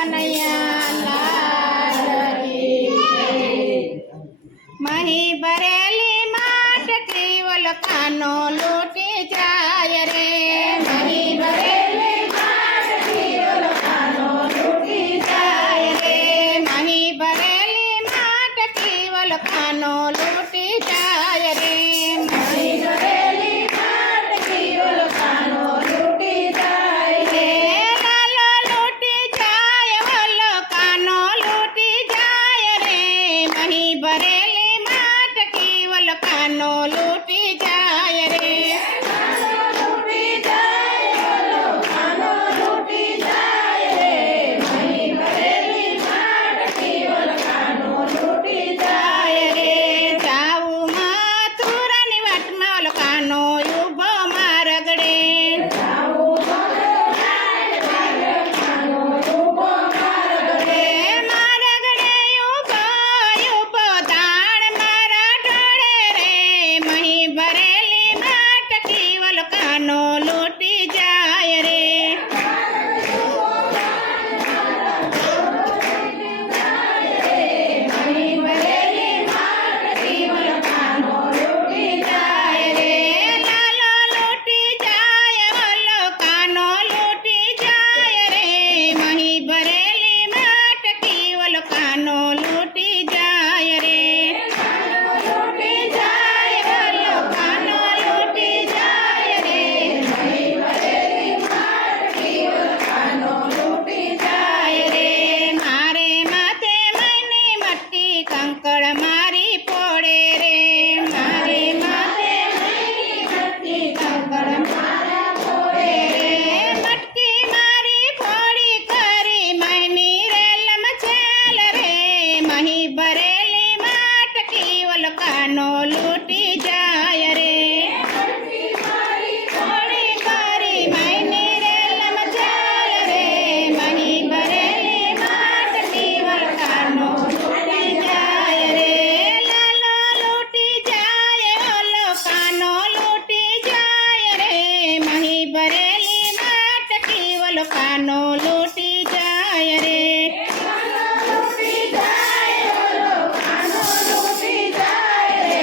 કનૈયા લાલ કી મહી ભરેલી માટકી વલખાનો લૂટી જાય રે મહી ભરેલી માટકી વલખાનો લૂટી જાય રે મહી ભરેલી માટકી વલખાનો લૂટી જાય રે મહી ભરેલી માટકી વલખાનો લૂટી જાય રે લાલો લૂટી જાય વલખાનો લૂટી જાય રે મહી ભરેલી માટકી વલખાનો લૂટી જાય રે લૂટી જાય વલખાનો લૂટી જાય રે મહી ભરેલી માટકી વલખાનો લૂટી જાય રે જાવું મથુરાની વાટમાં વલખાનો ઊભો મારગડે જાવું વલખાનો ઊભો મારગડે મારગડે ઊભો ઊભો દાણ મારા ઢોળે રે મહી ભરેલી માટકી વલખાનો લૂટી જાય રે મહી ભરેલી માટકી વલખાનો લૂટી જાય રે લાલો લૂટી જાય વલખાનો લૂટી જાય રે મહી ભરેલી માટકી વલખાનો લૂટી જાય રે લૂટી જાય વલખાનો લૂટી જાય રે મહી ભરેલી માટકી વલખાનો લૂટી જાય રે મારે માથે મહીની મટકી કંકળ મારી પોડે રે મારે માથે મહીની મટકી કંકળ મારા પોડે રે મટકી મારી ફોડી કરી મહીની રેલ મચેલ રે મહી ભરેલી માટકી વલખાનો લૂટી જાય રે મટકી મારી ફોડી કરી મહીની રેલ મચેલ રે મહી ભરેલી માટકી વલખાનો લૂટી જાય રે લાલો લૂટી જાય વલખાનો લૂટી જાય રે મહી ભરેલી માટકી વલખાનો લૂટી જાય રે લૂટી જાય વલખાનો લૂટી જાય રે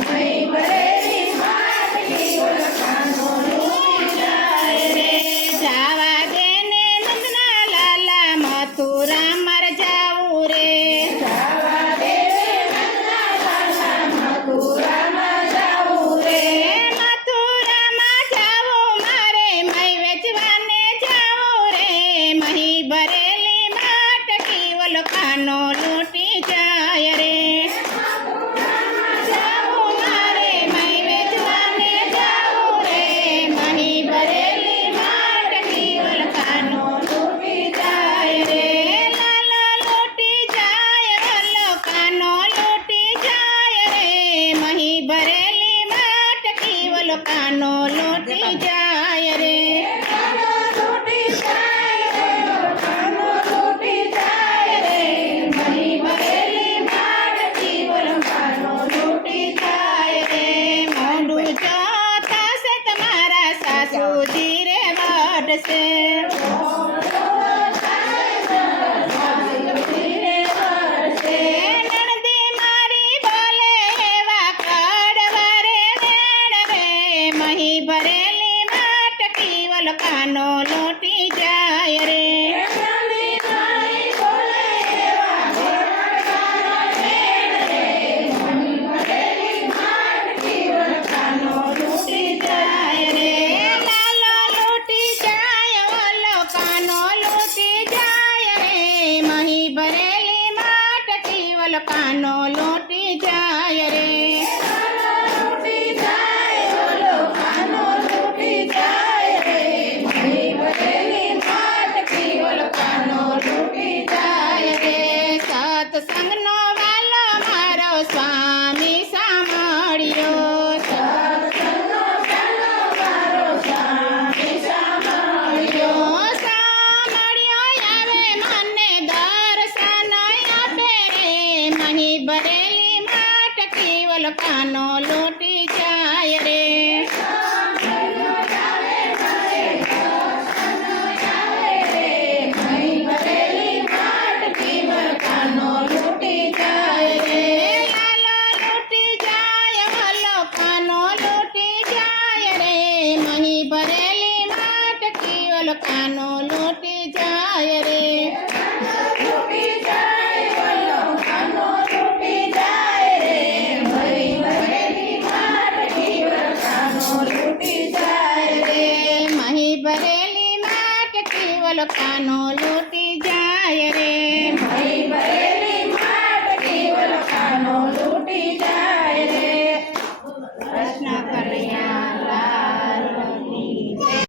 મહી ભરેલી માટકી વલખાનો લૂટી જાય રે જાવા દે ને નંદના લાલા મથુરા મર જાવું રે જાવા દે નંદના લાલા મથુરામાં જાવું રે મથુરામાં જાવું મારે મહી વેચવાને જાવું રે મહી ભરેલી માટકી વલખાનો લૂટી જાય રે મથુરામાં જાવું મારે મહી વેચવાને જાવું રે મહી ભરેલી માટકી વલખાનો લૂટી જાય રે લાલો લૂટી જાય વલખાનો લૂટી જાય રે મહી ભરેલી માટકી વલખાનો લૂટી જાય રે લૂટી જાય વલખાનો લૂટી જાય રે મહી ભરેલી માટકી વલખાનો લૂટી જાય રે મોઢું જોતા છે તમારા સાસુજી રે વઢશે નણંદી મારી બોલે એવા કડવા રે વેણ રે મહી ભરેલી માટકી વલખાનો લૂટી જાય રે લૂટી જાય રે લાલો લૂટી જાય વલખાનો લૂટી જાય રે મહી ભરેલી માટકી વલખાનો લૂટી જાય રે લૂટી જાય વલખાનો લૂટી જાય રે મહી ભરેલી માટકી વલખાનો લૂટી જાય રે સત્સંગનો વાલો મારો સ્વામી સાંભળ્યો સત્સંગનો વાલો મારો સ્વામી સાંભળ્યો સાંભળ્યો આવે મને દર્શન આપે રે મહી ભરેલી માટકી વલખાનો લૂટી જાય રે મહી ભરેલી કાનો લૂંટી